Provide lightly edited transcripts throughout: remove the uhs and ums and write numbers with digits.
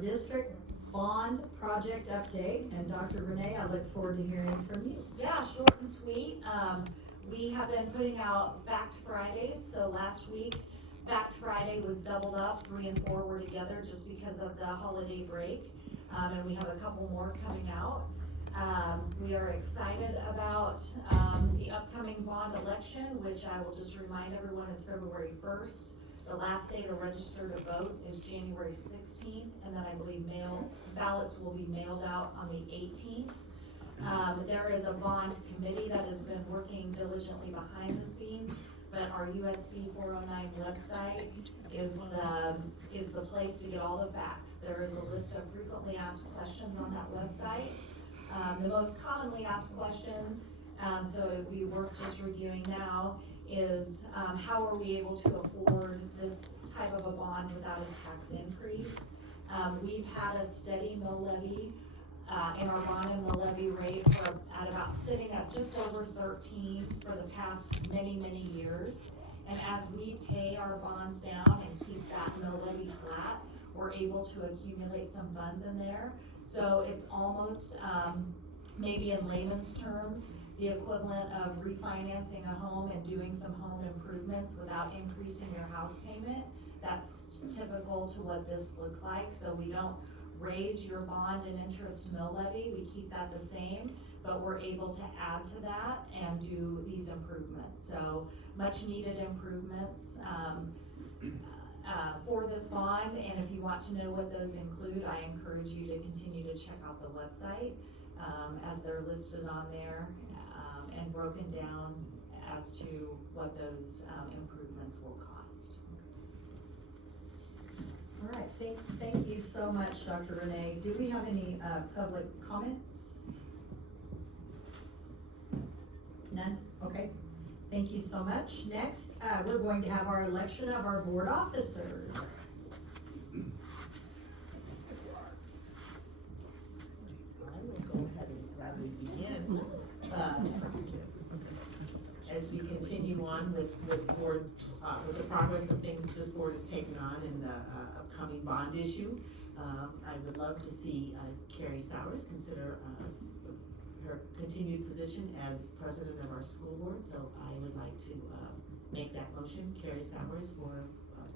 district bond project update. And Dr. Renee, I look forward to hearing from you. Yeah, short and sweet. We have been putting out Fact Fridays. So last week, Fact Friday was doubled up. 3 and 4 were together just because of the holiday break. And we have a couple more coming out. We are excited about the upcoming bond election, which I will just remind everyone is February 1st. The last day to register to vote is January 16th, and then I believe ballots will be mailed out on the 18th. There is a bond committee that has been working diligently behind the scenes, but our USD 409 website is the place to get all the facts. There is a list of frequently asked questions on that website. The most commonly asked question, so we work just reviewing now, is how are we able to afford this type of a bond without a tax increase? We've had a steady mill levy in our bond and mill levy rate at about sitting at just over 13 for the past many, many years. And as we pay our bonds down and keep that mill levy flat, we're able to accumulate some funds in there. So it's almost, maybe in layman's terms, the equivalent of refinancing a home and doing some home improvements without increasing your house payment. That's typical to what this looks like. So we don't raise your bond and interest mill levy, we keep that the same, but we're able to add to that and do these improvements. So much needed improvements for this bond, and if you want to know what those include, I encourage you to continue to check out the website as they're listed on there and broken down as to what those improvements will cost. All right, thank you so much, Dr. Renee. Do we have any public comments? None? Okay, thank you so much. Next, we're going to have our election of our board officers. I will go ahead and gladly begin. As we continue on with board, with the progress of things that this board has taken on in the upcoming bond issue, I would love to see Carrie Sowers consider her continued position as president of our school board. So I would like to make that motion, Carrie Sowers for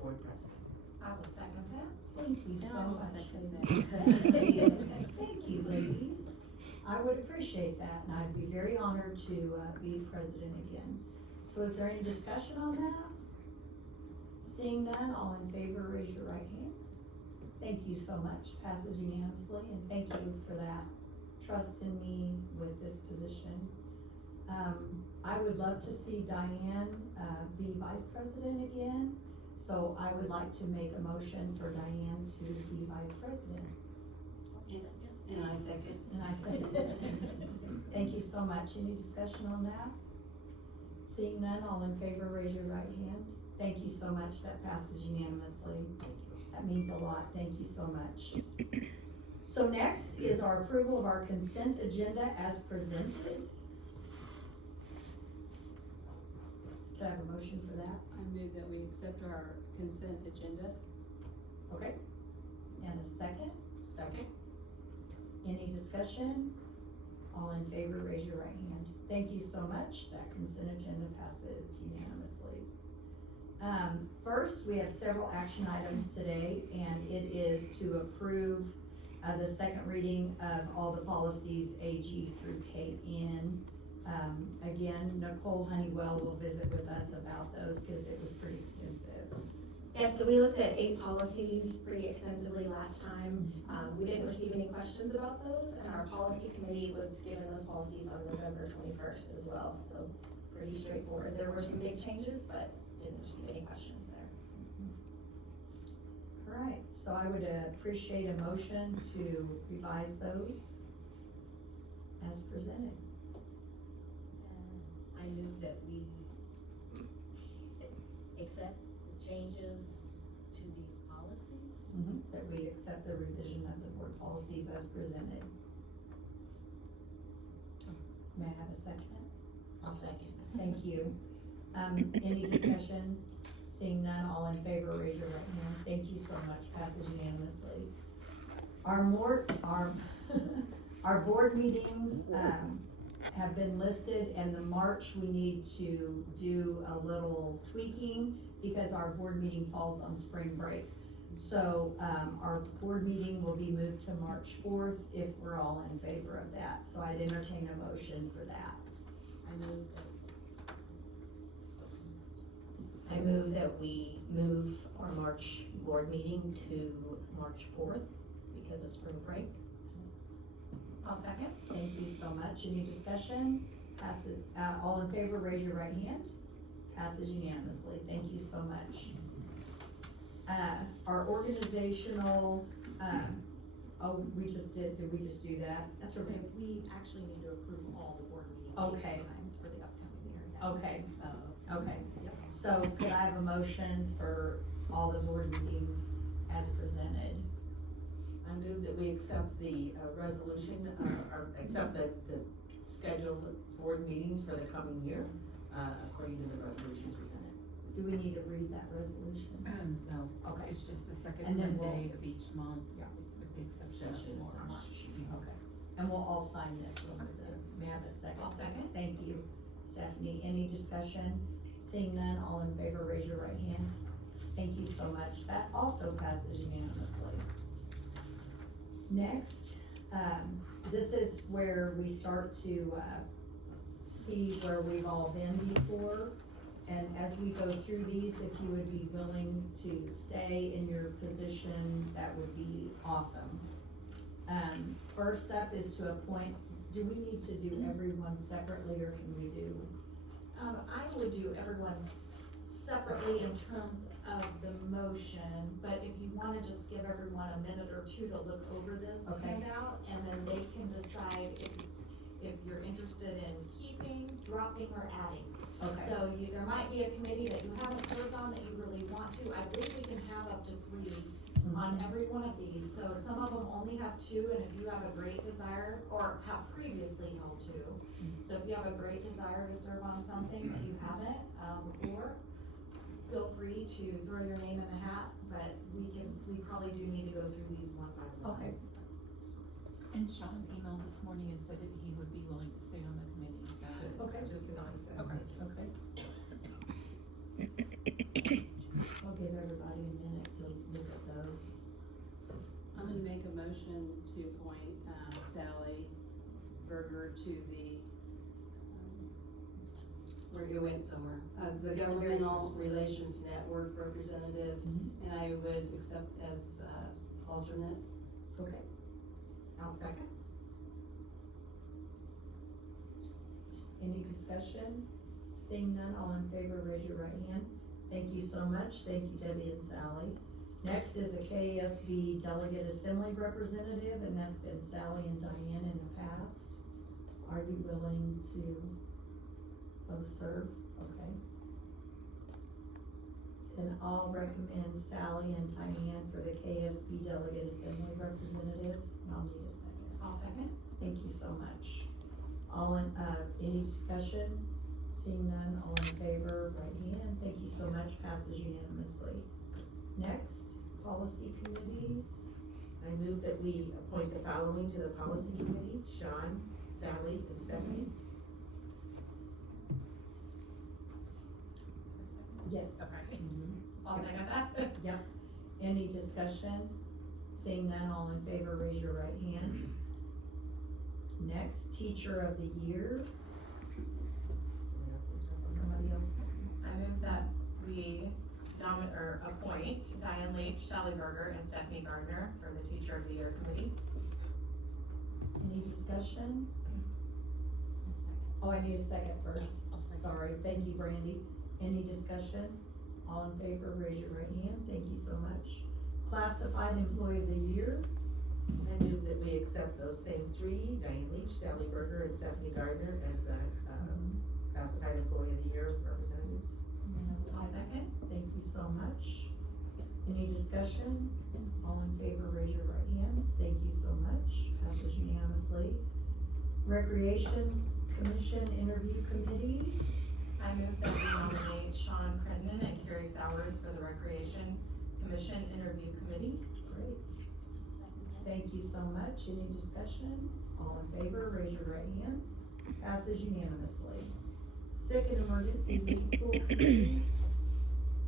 board president. I will second that. Thank you so I will much. second that. Thank you, ladies. I would appreciate that, and I'd be very honored to be president again. So is there any discussion on that? Seeing none, all in favor, raise your right hand. Thank you so much. Passes unanimously, and thank you for that trust in me with this position. I would love to see Diane be vice president again, so I would like to make a motion for Diane to be vice president. And I second. And I second. Thank you so much. Any discussion on that? Seeing none, all in favor, raise your right hand. Thank you so much. That passes unanimously. That means a lot. Thank you so much. So next is our approval of our consent agenda as presented. Can I have a motion for that? I move that we accept our consent agenda. Okay. And a second? Second. Any discussion? All in favor, raise your right hand. Thank you so much. That consent agenda passes unanimously. First, we have several action items today, and it is to approve the second reading of all the policies AG through KN. Again, Nicole Honeywell will visit with us about those because it was pretty extensive. Yeah, so we looked at 8 policies pretty extensively last time. We didn't receive any questions about those, and our policy committee was given those policies on November 21st as well, so pretty straightforward. There were some big changes, but didn't receive any questions there. All right, so I would appreciate a motion to revise those as presented. I move that we accept the changes to these policies. That we accept the revision of the board policies as presented. May I have a second? I'll second. Thank you. Any discussion? Seeing none, all in favor, raise your right hand. Thank you so much. Passes unanimously. our board meetings, have been listed, and the March, we need to do a little tweaking because our board meeting falls on spring break. So, our board meeting will be moved to March 4th if we're all in favor of that, so I'd entertain a motion for that. I move that we move our March board meeting to March 4th because of spring break. I'll second. Thank you so much. Any discussion? Passes, all in favor, raise your right hand. Passes unanimously. Thank you so much. Our organizational, we just did we just do that? That's okay, we actually need to approve all the board meeting Okay. dates and times for the upcoming year. yeah. Okay, okay. Yep. So could I have a motion for all the board meetings as presented? I move that we accept the resolution, or accept the scheduled board meetings for the coming year, according to the resolution presented. Do we need to read that resolution? No, Okay, it's just the second And then we'll- Monday of each month, Yeah. with the exception of March. okay. And we'll all sign this when we're done. May I have a second? I'll second. Thank you, Stephanie. Any discussion? Seeing none, all in favor, raise your right hand. Thank you so much. That also passes unanimously. Next, this is where we start to, see where we've all been before. And as we go through these, if you would be willing to stay in your position, that would be awesome. First up is to appoint, do we need to do everyone separately, or can we do? I would do everyone's separately in terms of the motion, but if you wanna just give everyone a minute or two to look over this Okay. handout, and then they can decide if you're interested in keeping, dropping, or adding. Okay, So there might be a committee that you haven't served on that you really want to, I believe we can have up to 3 on every one of these, so some of them only have 2, and if you have a great desire, or have previously held 2, so if you have a great desire to serve on something that you haven't, before, feel free to throw your name in the hat, but we probably do need to go through these one by one. okay, And Sean emailed this morning and said that he would be willing to stay on the committee, is that? okay, I was just gonna say. Okay. okay. So I'll give everybody a minute to look at those. I'm gonna make a motion to appoint, Sally Berger to the, where you went somewhere, the Governmental Relations Network representative, and I would accept as, alternate. Okay. I'll second. Any discussion? Seeing none, all in favor, raise your right hand. Thank you so much. Thank you, Debbie and Sally. Next is a KSB Delegate Assembly Representative, and that's been Sally and Diane in the past. Are you willing to both serve? Okay. Then I'll recommend Sally and Diane for the KSB Delegate Assembly Representatives, and I'll need a second. I'll second. Thank you so much. All in, any discussion? Seeing none, all in favor, right hand. Thank you so much, passes unanimously. Next, policy committees. I move that we appoint the following to the policy committee: Sean, Sally, and Stephanie. Yes. Okay. Mhm. I'll second that. Any discussion? Seeing none, all in favor, raise your right hand. Next, Teacher of the Year. Somebody else? I move that we appoint Diane Leach, Sally Berger, and Stephanie Gardner for the Teacher of the Year Committee. Any discussion? Oh, I need a second first. Sorry, thank you, Brandy. Any discussion? All in favor, raise your right hand. Thank you so much. Classified Employee of the Year. I move that we accept those same 3, Diane Leach, Sally Berger, and Stephanie Gardner, as the classified employee of the year representatives. I'll second. Thank you so much. Any discussion? All in favor, raise your right hand. Thank you so much. Passes unanimously. Recreation Commission Interview Committee. I move that we nominate Sean Crittenden and Carrie Sowers for the Recreation Commission Interview Committee. Great. thank you so much. Any discussion? All in favor, raise your right hand. Passes unanimously. Sick and Emergency Leave Pool Committee.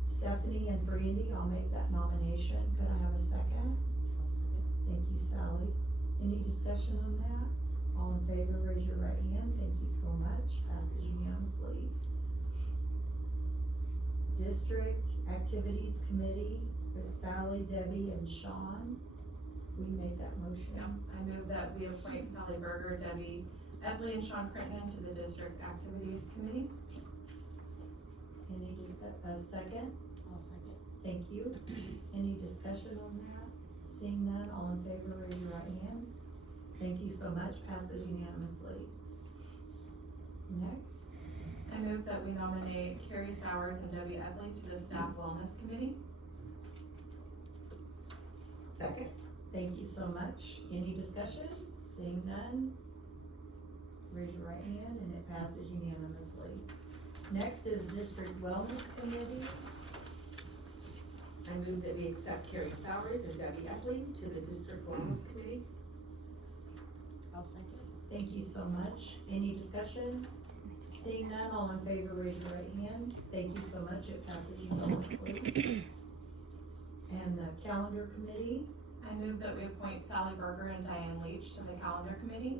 Stephanie and Brandy, I'll make that nomination. Could I have a second? Thank you, Sally. Any discussion on that? All in favor, raise your right hand. Thank you so much. Passes unanimously. District Activities Committee with Sally, Debbie, and Sean. We made that motion. Yeah, I move that we appoint Sally Berger, Debbie Epley, and Sean Crittenden to the District Activities Committee. Any a second? I'll second. Thank you. Any discussion on that? Seeing none, all in favor, raise your right hand. Thank you so much. Passes unanimously. Next. I move that we nominate Carrie Sowers and Debbie Epley to the Staff Wellness Committee. Second. Thank you so much. Any discussion? Seeing none, raise your right hand and it passes unanimously. Next is District Wellness Committee. I move that we accept Carrie Sowers and Debbie Epley to the District Wellness Committee. I'll second. Thank you so much. Any discussion? Seeing none, all in favor, raise your right hand. Thank you so much. It passes unanimously. And the Calendar Committee. I move that we appoint Sally Berger and Diane Leach to the Calendar Committee.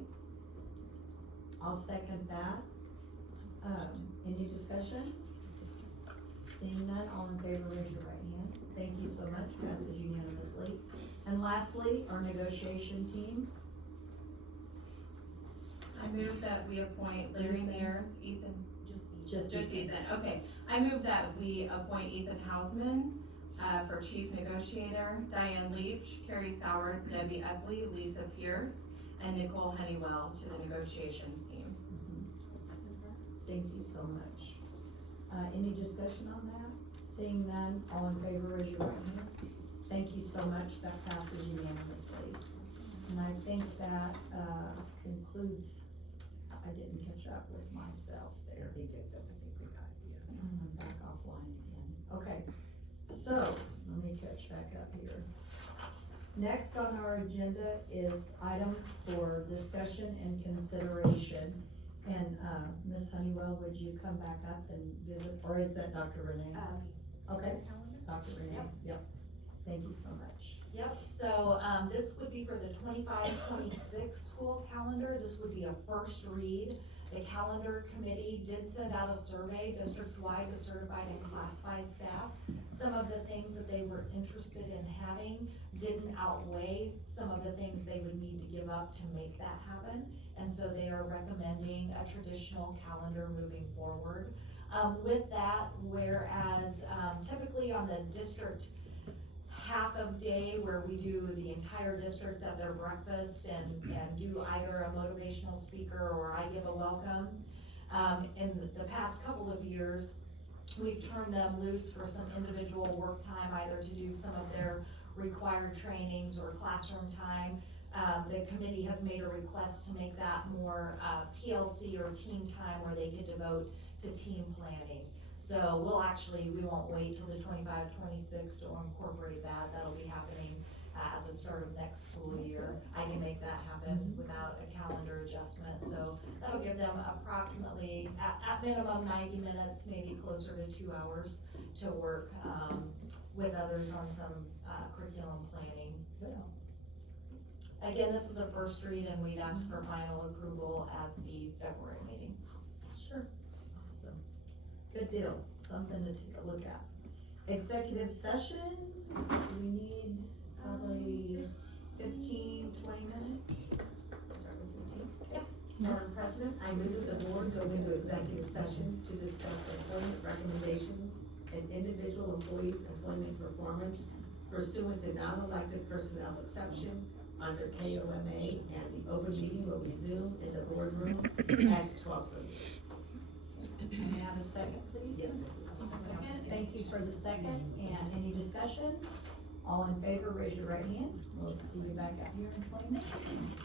I'll second that. Any discussion? Seeing none, all in favor, raise your right hand. Thank you so much, passes unanimously. And lastly, our negotiation team. I move that we appoint Larry Mears, Ethan, Just Ethan, okay. I move that we appoint Ethan Hausman, for Chief Negotiator, Diane Leach, Carrie Sowers, Debbie Epley, Lisa Pierce, and Nicole Honeywell to the negotiations team. Thank you so much. Any discussion on that? Seeing none, all in favor, raise your right hand. Thank you so much, that passes unanimously. And I think that, concludes, I didn't catch up with myself I there. think it's, I think we got it, yeah. I'm back offline again. Okay, so, let me catch back up here. Next on our agenda is items for discussion and consideration. And, Ms. Honeywell, would you come back up and visit, or is that Dr. Renee? Okay, Dr. Renee, yep. Thank you so much. Yep, so, this would be for the 25-26 school calendar. This would be a first read. The calendar committee did send out a survey district-wide to certified and classified staff. Some of the things that they were interested in having didn't outweigh some of the things they would need to give up to make that happen. And so they are recommending a traditional calendar moving forward. With that, whereas typically on the district half of day where we do the entire district at their breakfast and do either a motivational speaker or I give a welcome. In the past couple of years, we've turned them loose for some individual work time, either to do some of their required trainings or classroom time. The committee has made a request to make that more PLC or team time where they could devote to team planning. So we won't wait till the 25-26 to incorporate that. That'll be happening at the start of next school year. I can make that happen without a calendar adjustment. So that'll give them approximately, at minimum 90 minutes, maybe closer to 2 hours to work with others on some curriculum planning, so. Again, this is a first read and we'd ask for final approval at the February meeting. Sure. Awesome. Good deal, something to take a look at. Executive session, we need probably 15, 20 minutes. Start with 15. Yeah. Madam President, I move that the board go into executive session to discuss employment recommendations and individual employees' employment performance pursuant to non-elected personnel exception under KOMA, and the open meeting will resume in the boardroom at 12:30. May I have a second, please? Yes. Thank you for the second, and any discussion? All in favor, raise your right hand. We'll see you back out here in 20 minutes.